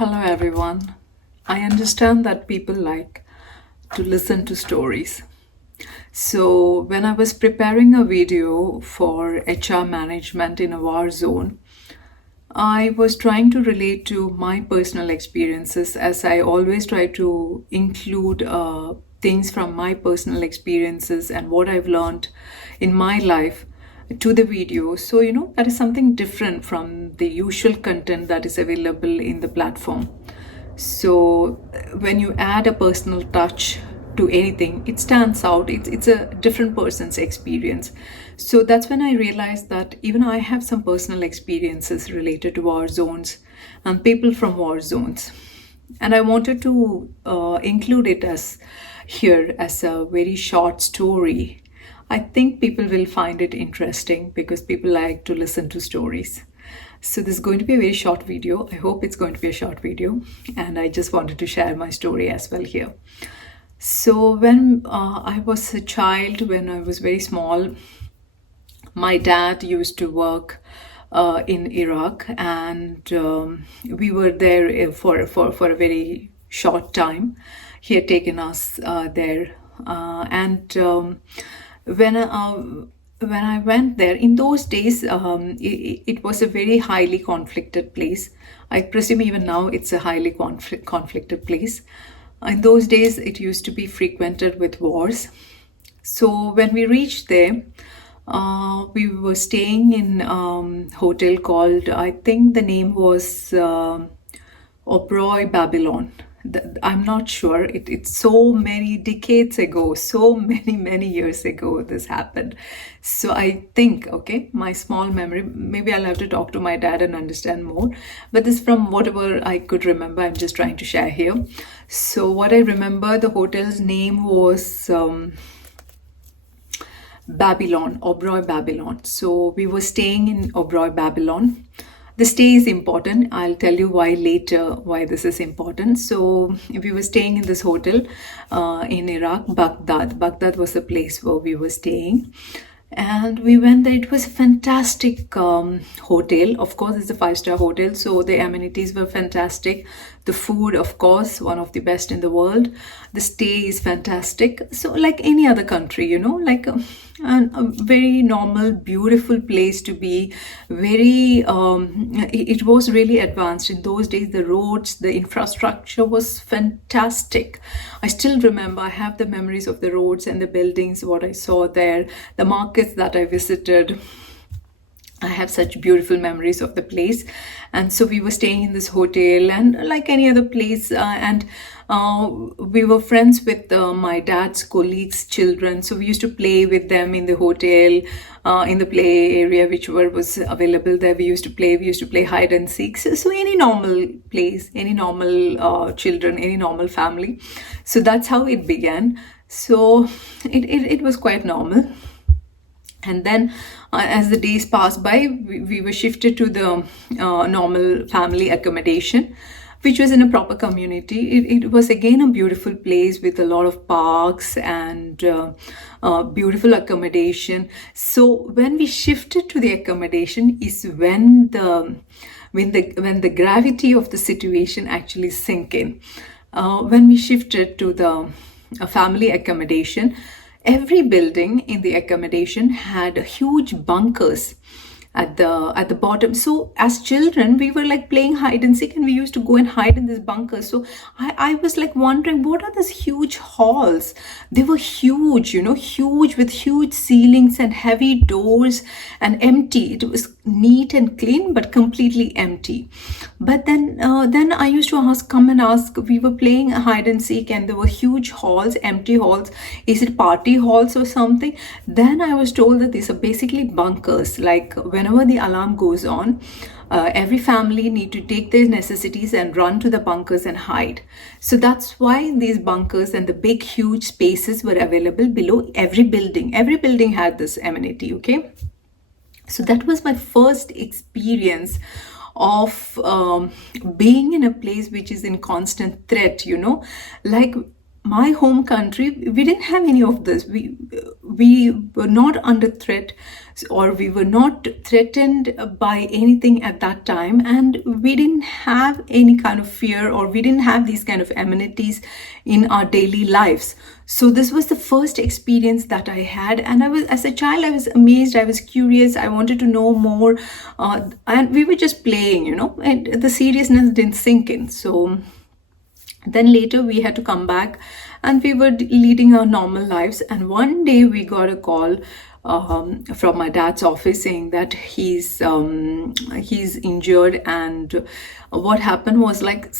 Hello, everyone. I understand that people like to listen to stories. So, when I was preparing a video for HR management in a war zone, I was trying to relate to my personal experiences as I always try to include things from my personal experiences and what I've learned in my life to the video. So, that is something different from the usual content that is available in the platform. So, when you add a personal touch to anything, it stands out. It's a different person's experience. So that's when I realized that even I have some personal experiences related to war zones and people from war zones. And I wanted to include it as here as a very short story. I think people will find it interesting because people like to listen to stories. So this is going to be a very short video. I hope it's going to be a short video. And I just wanted to share my story as well here. So when I was a child, when I was very small, my dad used to work in Iraq, and we were there for a very short time. He had taken us there, and when I went there, in those days, it was a very highly conflicted place. I presume even now it's a highly conflicted place. In those days, it used to be frequented with wars. So when we reached there, we were staying in a hotel called, I think the name was Oberoi Babylon. I'm not sure. It's so many decades ago, so many years ago this happened. So I think, okay, my small memory, maybe I'll have to talk to my dad and understand more. But this from whatever I could remember, I'm just trying to share here. So what I remember, the hotel's name was Babylon, Oberoi Babylon. So we were staying in Oberoi Babylon. The stay is important. I'll tell you why later, why this is important. So we were staying in this hotel in Iraq, Baghdad. Baghdad was the place where we were staying. And we went there. It was a fantastic hotel. Of course, it's a 5-star hotel, so the amenities were fantastic. The food, of course, one of the best in the world. The stay is fantastic. So like any other country, like a very normal, beautiful place to be. Very, it was really advanced. In those days, the roads, the infrastructure was fantastic. I still remember, I have the memories of the roads and the buildings, what I saw there, the markets that I visited. I have such beautiful memories of the place. And so we were staying in this hotel, and like any other place, and we were friends with my dad's colleagues' children. So we used to play with them in the hotel, in the play area, whichever was available there. We used to play hide and seek. So any normal place, any normal children, any normal family. So that's how it began. So it was quite normal. And then as the days passed by, we were shifted to the normal family accommodation, which was in a proper community. It was again a beautiful place with a lot of parks and beautiful accommodation. So when we shifted to the accommodation is when the gravity of the situation actually sink in. When we shifted to the family accommodation, every building in the accommodation had huge bunkers at the bottom. So as children, we were like playing hide and seek, and we used to go and hide in this bunker. So I was like wondering, what are these huge halls? They were huge, huge, with huge ceilings and heavy doors and empty. It was neat and clean, but completely empty. But then I used to come and ask, we were playing hide and seek, and there were huge halls, empty halls. Is it party halls or something? Then I was told that these are basically bunkers. Like whenever the alarm goes on, every family need to take their necessities and run to the bunkers and hide. So that's why these bunkers and the big huge spaces were available below every building. Every building had this amenity, okay? So that was my first experience of being in a place which is in constant threat, like my home country, we didn't have any of this. We were not under threat, or we were not threatened by anything at that time, and we didn't have any kind of fear, or we didn't have these kind of amenities in our daily lives. So this was the first experience that I had, and I was, as a child, I was amazed, I was curious, I wanted to know more, and we were just playing, and the seriousness didn't sink in. So then later we had to come back, and we were leading our normal lives. And one day we got a call from my dad's office saying that he's injured. And what happened was, like,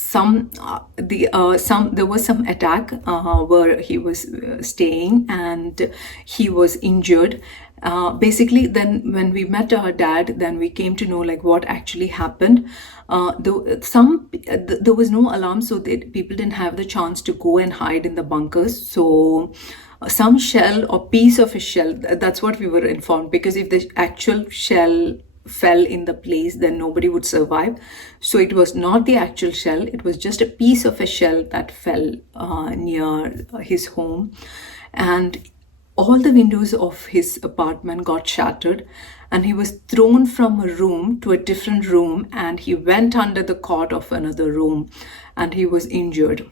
there was some attack where he was staying, and he was injured. Basically, then when we met our dad, then we came to know, like, what actually happened. There was no alarm, so people didn't have the chance to go and hide in the bunkers. So some shell or piece of a shell, that's what we were informed, because if the actual shell fell in the place, then nobody would survive. So it was not the actual shell, it was just a piece of a shell that fell near his home. And all the windows of his apartment got shattered, and he was thrown from a room to a different room, and he went under the cot of another room, and he was injured.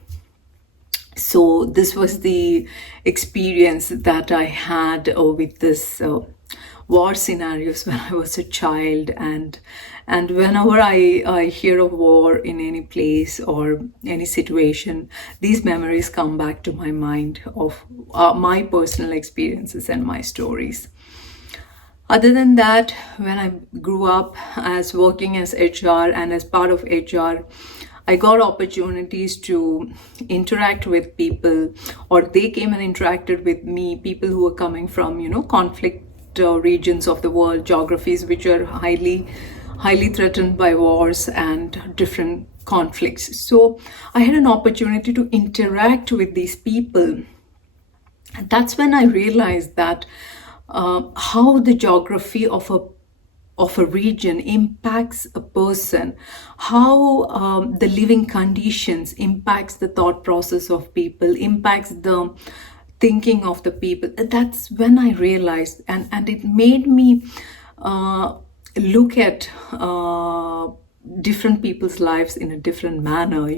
So this was the experience that I had with this war scenarios when I was a child. And whenever I hear of war in any place or any situation, these memories come back to my mind of my personal experiences and my stories. Other than that, when I grew up as working as HR, and as part of HR, I got opportunities to interact with people, or they came and interacted with me, people who were coming from, conflict regions of the world, geographies which are highly threatened by wars and different conflicts. So I had an opportunity to interact with these people. And that's when I realized that how the geography of a region impacts a person, how the living conditions impacts the thought process of people, impacts the thinking of the people. That's when I realized, and it made me look at different people's lives in a different manner,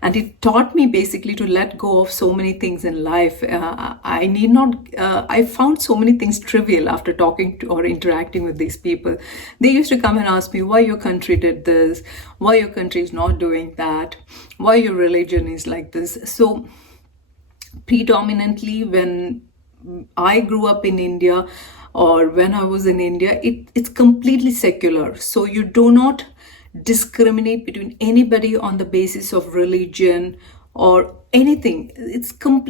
and it taught me basically to let go of so many things in life. I found so many things trivial after talking to or interacting with these people. They used to come and ask me why your country did this, why your country is not doing that, why your religion is like this. So predominantly when I grew up in India, or when I was in India, it's completely secular. So you do not discriminate between anybody on the basis of religion or anything.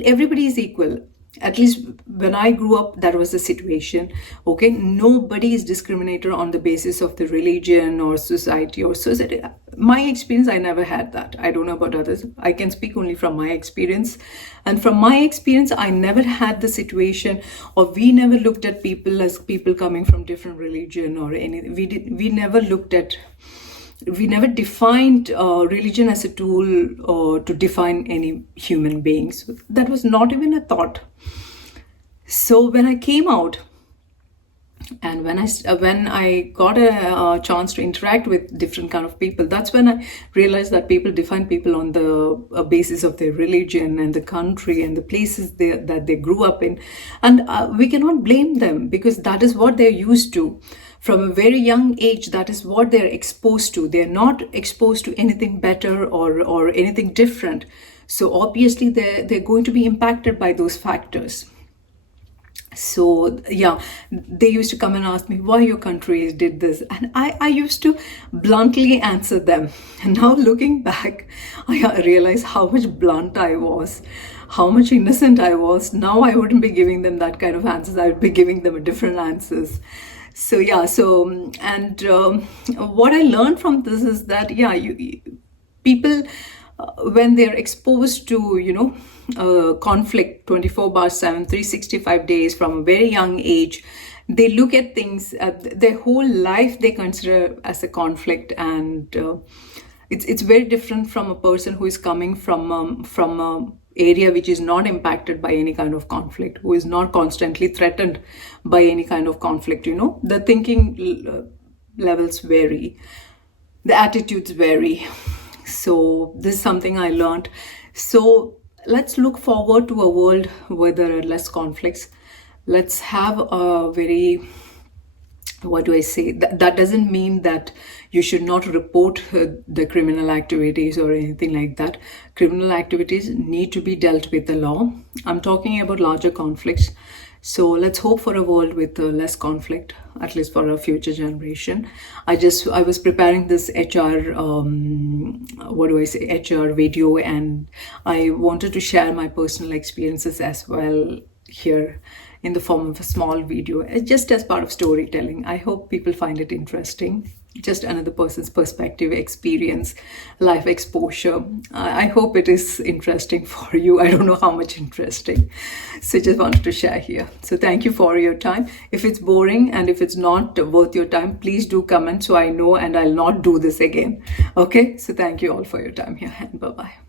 Everybody is equal. At least when I grew up, that was the situation. Okay, nobody is discriminated on the basis of the religion or society or society. My experience, I never had that. I don't know about others. I can speak only from my experience. And from my experience, I never had the situation, or we never looked at people as people coming from different religion or anything. We never defined religion as a tool to define any human beings. That was not even a thought. So when I came out, and when I got a chance to interact with different kind of people, that's when I realized that people define people on the basis of their religion and the country and the places that they grew up in. And we cannot blame them, because that is what they're used to. From a very young age, that is what they're exposed to. They're not exposed to anything better or anything different. So obviously they're going to be impacted by those factors. So yeah, they used to come and ask me why your country did this, and I used to bluntly answer them. And now looking back, I realize how much blunt I was, how much innocent I was. Now I wouldn't be giving them that kind of answers. I would be giving them different answers. So yeah, and what I learned from this is that people, when they're exposed to conflict 24/7, 365 days from a very young age, they look at things, their whole life they consider as a conflict, and it's very different from a person who is coming from a area which is not impacted by any kind of conflict, who is not constantly threatened by any kind of conflict. The thinking levels vary, the attitudes vary. So this is something I learned. So let's look forward to a world where there are less conflicts. Let's have a very, what do I say? That doesn't mean that you should not report the criminal activities or anything like that. Criminal activities need to be dealt with the law. I'm talking about larger conflicts. So let's hope for a world with less conflict, at least for our future generation. I was preparing this HR, HR video, and I wanted to share my personal experiences as well here in the form of a small video, just as part of storytelling. I hope people find it interesting. Just another person's perspective, experience, life exposure. I hope it is interesting for you. I don't know how much interesting. So just wanted to share here. So thank you for your time. If it's boring and if it's not worth your time, please do comment so I know and I'll not do this again. Okay, so thank you all for your time here, and bye-bye.